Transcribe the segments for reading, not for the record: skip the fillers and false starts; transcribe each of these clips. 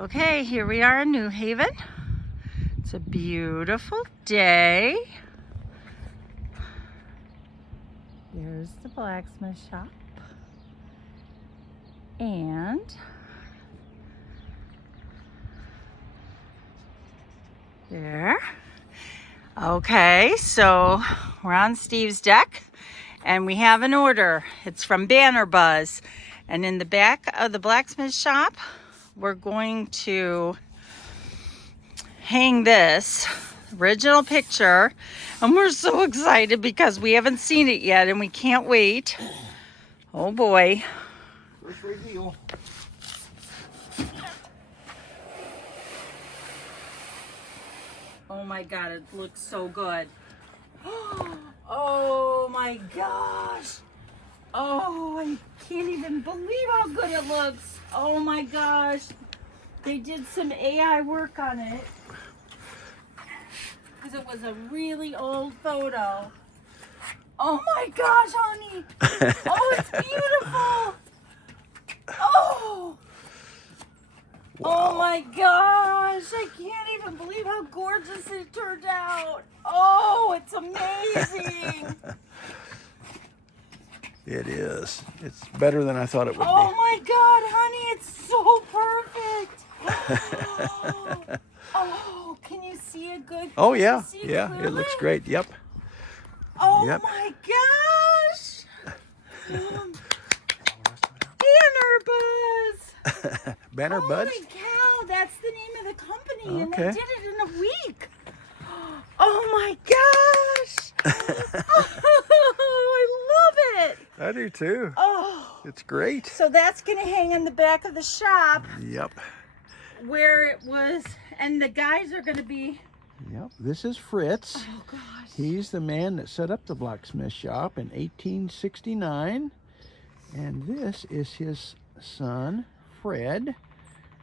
Okay, here we are in New Haven. It's a beautiful day. There's the blacksmith shop. And there. Okay, so we're on Steve's deck and we have an order. It's from Banner Buzz. And in the back of the blacksmith shop, we're going to hang this original picture. And we're so excited because we haven't seen it yet and we can't wait. Oh boy. First reveal. Oh my God, it looks so good. Oh my gosh. Oh, I can't even believe how good it looks. Oh my gosh. They did some AI work on it because it was a really old photo. Oh my gosh, honey. Oh, it's beautiful. Oh. Wow. Oh my gosh. I can't even believe how gorgeous it turned out. Oh, it's amazing. It is. It's better than I thought it would Oh my God, honey, it's so perfect. Oh, can you see it good? Oh Can yeah, you see it yeah. clearly? It looks great. Yep. Oh Yep. my gosh. Banner Buzz. Banner Buzz. Holy cow, that's the name of the company, and Okay. they did it in a week. Oh my gosh. Oh, I love it. I do too. Oh. It's great. So that's going to hang in the back of the shop Yep. where it was, and the guys are going to be. Yep. This is Fritz. Oh gosh. He's the man that set up the blacksmith shop in 1869. And this is his son, Fred.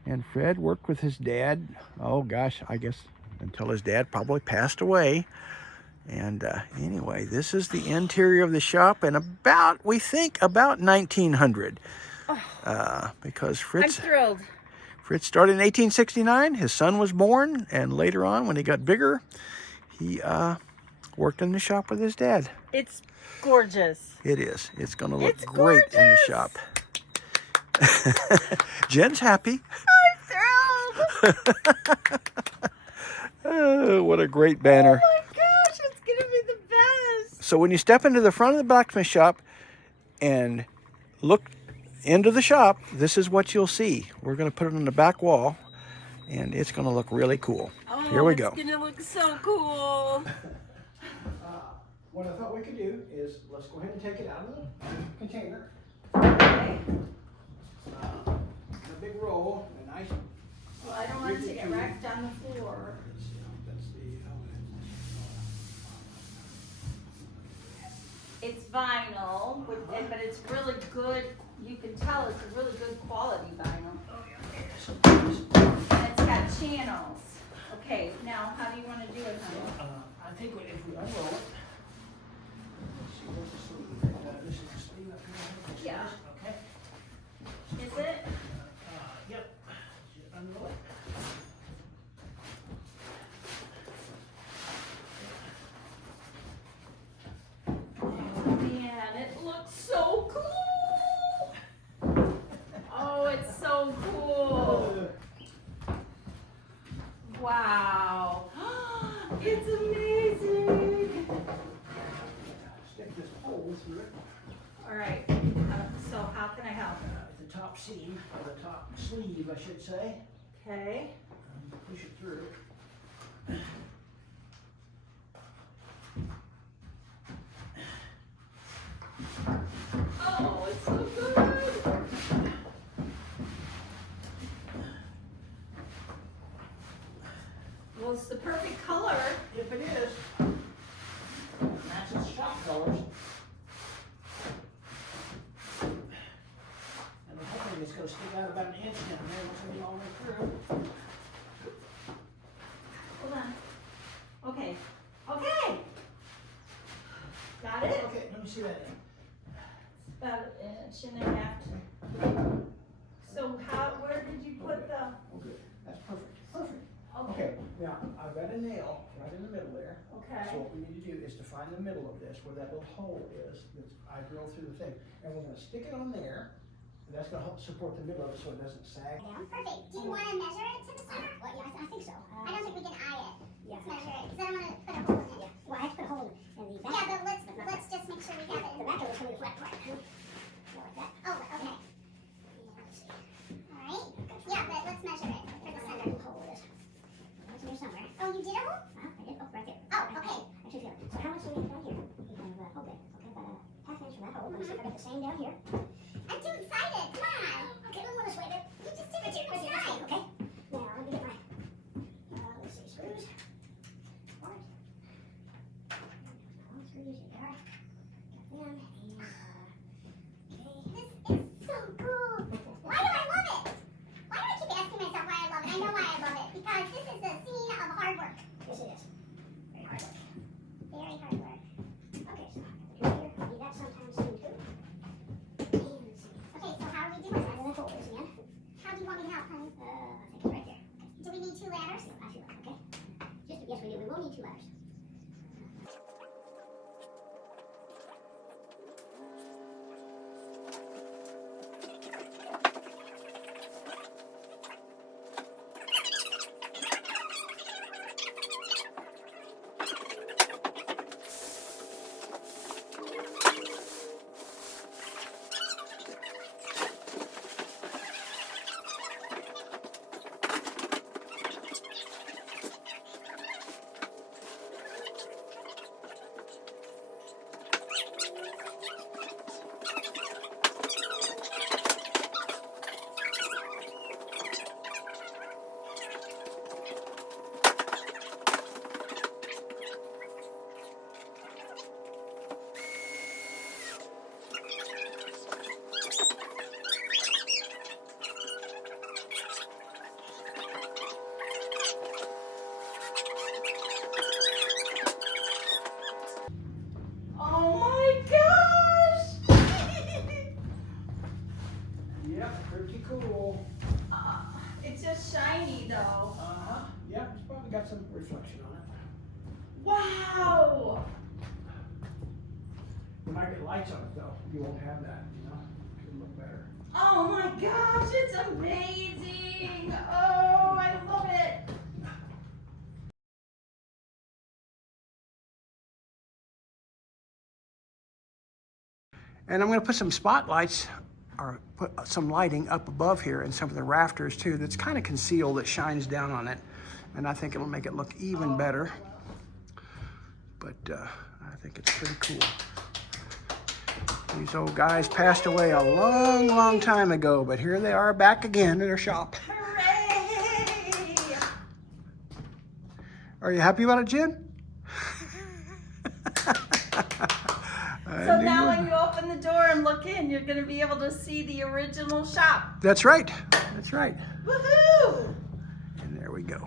And Fred worked with his dad, oh gosh, I guess until his dad probably passed away. And anyway, this is the interior of the shop, and about, we think, about 1900. Because I'm Fritz thrilled. started in 1869. His son was born, and later on, when he got bigger, he worked in the shop with his dad. It's gorgeous. It is. It's going to look It's great in the gorgeous. shop. Jen's happy. I'm thrilled. Oh, what a great banner. Oh my gosh, it's going to be the best. So when you step into the front of the blacksmith shop and look into the shop, this is what you'll see. We're going to put it on the back wall, and it's going to look really cool. Oh, Here we go. It's going to look so cool. What I thought we could do is, let's go ahead and take it out of the container. Okay. A big roll, a nice. Well, I don't want it to get wrecked on the floor. It's vinyl, but it's really good. You can tell it's a really good quality vinyl. And it's got channels. Okay, now how do you want to do it, honey? I think if we unroll it, let's see, where's the sleeve? This is the sleeve up here. Yeah. Okay. Is it? Yep. Just unroll it. Man, it looks so cool. Oh, it's so cool. Wow. It's amazing. Stick this hole through it. All right. So how can I help? The top seam, or the top sleeve, I should say. Okay. Push it through. Oh, it's so good. Well, it's the perfect color. If it is, matches shop colors. And I'm hoping it's going to stick out about an inch down there. It's going to be all the way through. Hold on. Okay. Okay. Got it? Okay, let me see that. About an inch and a half. So where did you put the? Okay. tail right in the middle there. Okay. So what we need to do is to find the middle of this, where that little hole is that I drilled through the thing. And we're going to stick it on there. And that's going to help support the middle of it so it doesn't sag. Yeah, perfect. Do you want to measure it to the center? Well, yeah, I think so. I don't think we can eye it. Yeah. Let's measure it, because I don't want to put a hole in it. Yeah. Well, I have to put a hole in the back. Yeah, but let's just make sure we have it. The back of it's going to be flat part. Like that. Oh, okay. Yeah, let's see. All right. Yeah, but let's measure it for the center. Hole is. It's in here somewhere. Oh, you did a hole? I did. Oh, right there. Oh, okay. I should feel it. So how much do we need down here? We have, okay, about a half inch from that hole. Let me see if I got the same down here. I'm too excited. Come on. Okay, one more this way, babe. You just did it your first time. Okay. Now, let me get my, let's see, screws. Part. Long screws, here they are. Got them, and, okay. This is so cool. Why do I love it? Why do I keep asking myself why I love it? I know why I love it. Because this is the scene of hard work. Yes, it is. Very hard work. Very hard work. Okay, so here, I need that sometimes soon, too. Okay, so how are we doing this? Again. How do you want me to help, honey? I think it's right there. Okay. Do we need 2 ladders? I feel like, okay. Yes, we do. We will need 2 ladders. Oh my gosh! Yep, pretty cool. It's just shiny though. Uh-huh. Yep, it's probably got some reflection on it. Wow! When I get lights on it, though, you won't have that, you know? It'll look better. Oh my gosh, it's amazing! Oh, I love it! And I'm going to put some spotlights, or put some lighting up above here in some of the rafters too, that's kind of concealed, that shines down on it. And I think it'll make it look even better. But I think it's pretty cool. These old guys passed away a long, long time ago, but here they are back again in their shop. Hooray! Are you happy about it, Jen? So now when you open the door and look in, you're going to be able to see the original shop. That's right. That's right. Woohoo! And there we go.